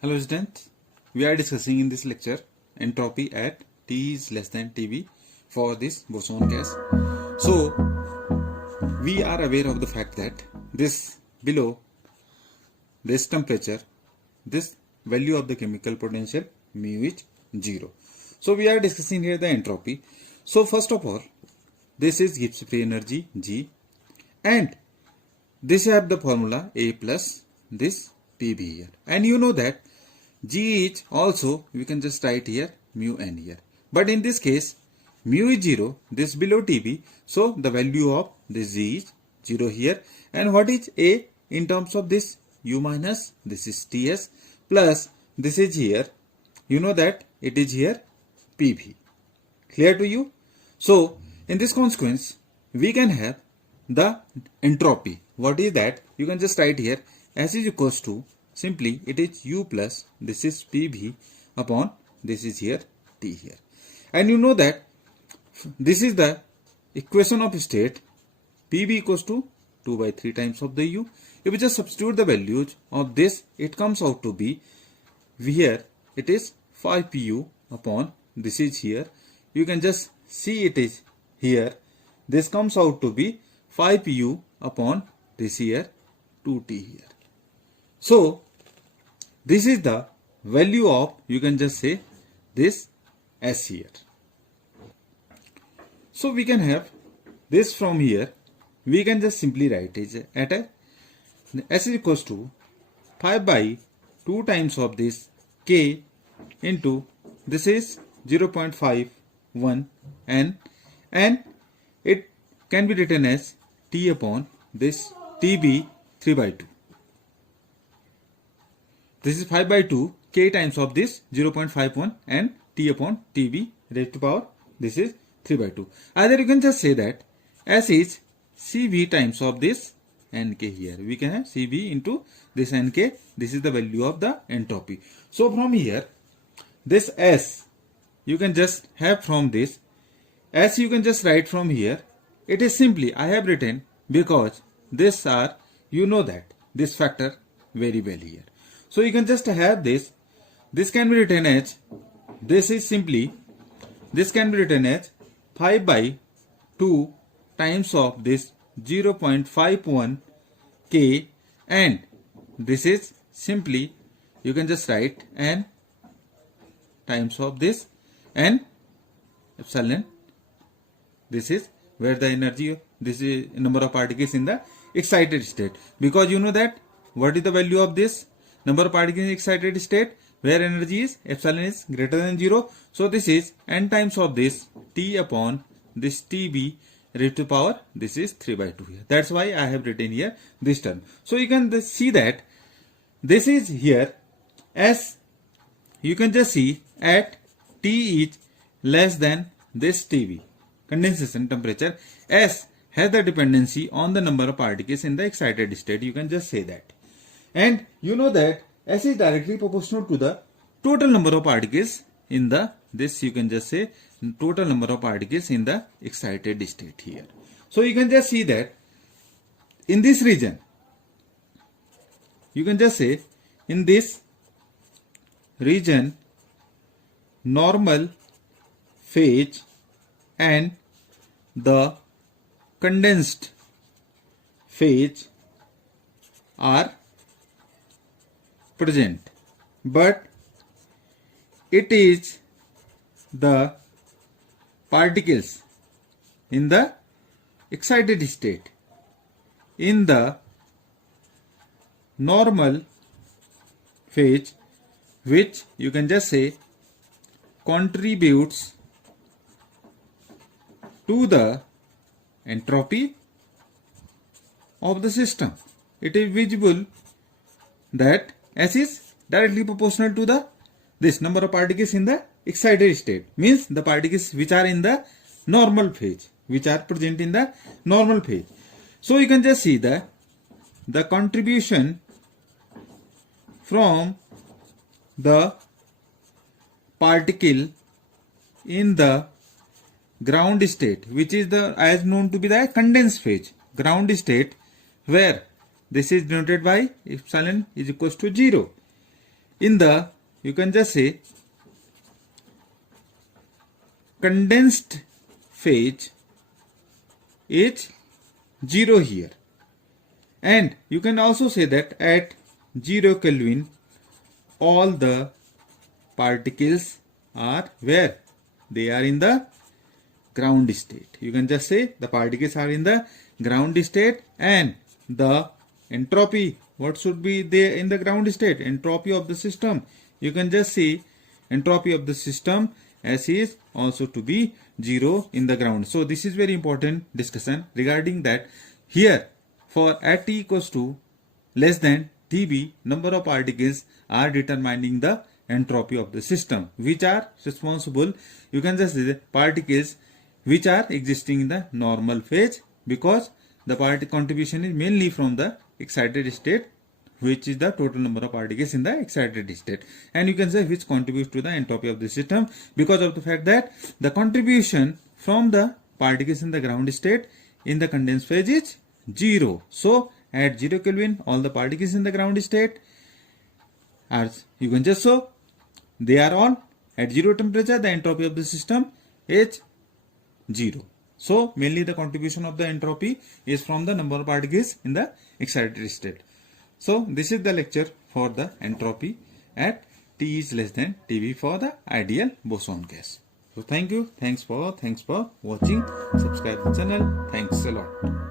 Hello students, we are discussing in this lecture entropy at T is less than TB for this boson gas. So we are aware of the fact that this below this temperature, this value of the chemical potential mu is 0. So we are discussing here the entropy. So first of all, this is Gibbs free energy G, and this have the formula A plus this TB here, and you know that G is also, we can just write here mu n here, but in this case mu is 0, this below TB, so the value of this G is 0 here. And what is A in terms of this U minus, this is TS, plus this is here, you know that it is here PV. Clear to you? So in this consequence we can have the entropy. What is that? You can just write here S is equals to, simply it is U plus this is PV upon this is here T here. And you know that this is the equation of state, PV equals to 2 by 3 times of the U. If we just substitute the values of this, it comes out to be, here it is 5 PU upon this is here. You can just see it is here. This comes out to be 5 PU upon this here 2T here. So this is the value of, you can just say this S here. So we can have this from here. We can just simply write it at a S is equals to 5 by 2 times of this K into this is 0.51 N, and it can be written as T upon this TB 3 by 2. This is 5 by 2 K times of this 0.51 and T upon TB raised to power this is 3 by 2. Either you can just say that S is CV times of this NK here. We can have CV into this NK. This is the value of the entropy. So from here, this S you can just have from this. S you can just write from here. It is simply, I have written because this are, you know that this factor very well here. So you can just have this. This can be written as, this is simply, this can be written as 5 by 2 times of this 0.51 K, and this is simply, you can just write N times of this and epsilon. This is where the energy, this is number of particles in the excited state, because you know that what is the value of this number of particles in excited state, where energy is epsilon is greater than 0. So this is N times of this T upon this TB raised to power this is 3 by 2 here. That's why I have written here this term. So you can see that this is here S, you can just see at T is less than this TB condensation temperature, S has the dependency on the number of particles in the excited state. You can just say that. And you know that S is directly proportional to the total number of particles in the, this you can just say total number of particles in the excited state here. So you can just see that in this region, you can just say in this region normal phase and the condensed phase are present, but it is the particles in the excited state in the normal phase which you can just say contributes to the entropy of the system. It is visible that S is directly proportional to the this number of particles in the excited state, means the particles which are in the normal phase, which are present in the normal phase. So you can just see the contribution from the particle in the ground state, which is the as known to be the condensed phase, ground state, where this is denoted by epsilon is equals to 0. in the, you can just say, condensed phase is 0 here. And you can also say that at 0 Kelvin, all the particles are where? They are in the ground state. You can just say the particles are in the ground state, and the entropy, what should be there in the ground state? Entropy of the system. You can just say entropy of the system as is also to be 0 in the ground. So this is very important discussion regarding that. Here for at t equals to less than Tb, number of particles are determining the entropy of the system, which are responsible, you can just say the particles which are existing in the normal phase, because the particle contribution is mainly from the excited state, which is the total number of particles in the excited state, and you can say which contributes to the entropy of the system, because of the fact that the contribution from the particles in the ground state in the condensed phase is 0. So at 0 Kelvin, all the particles in the ground state are, you can just show, they are all at 0 temperature, the entropy of the system is 0. So mainly the contribution of the entropy is from the number of particles in the excited state. So this is the lecture for the entropy at T is less than Tb for the ideal boson gas. So thank you. Thanks for watching. Subscribe the channel. Thanks a lot.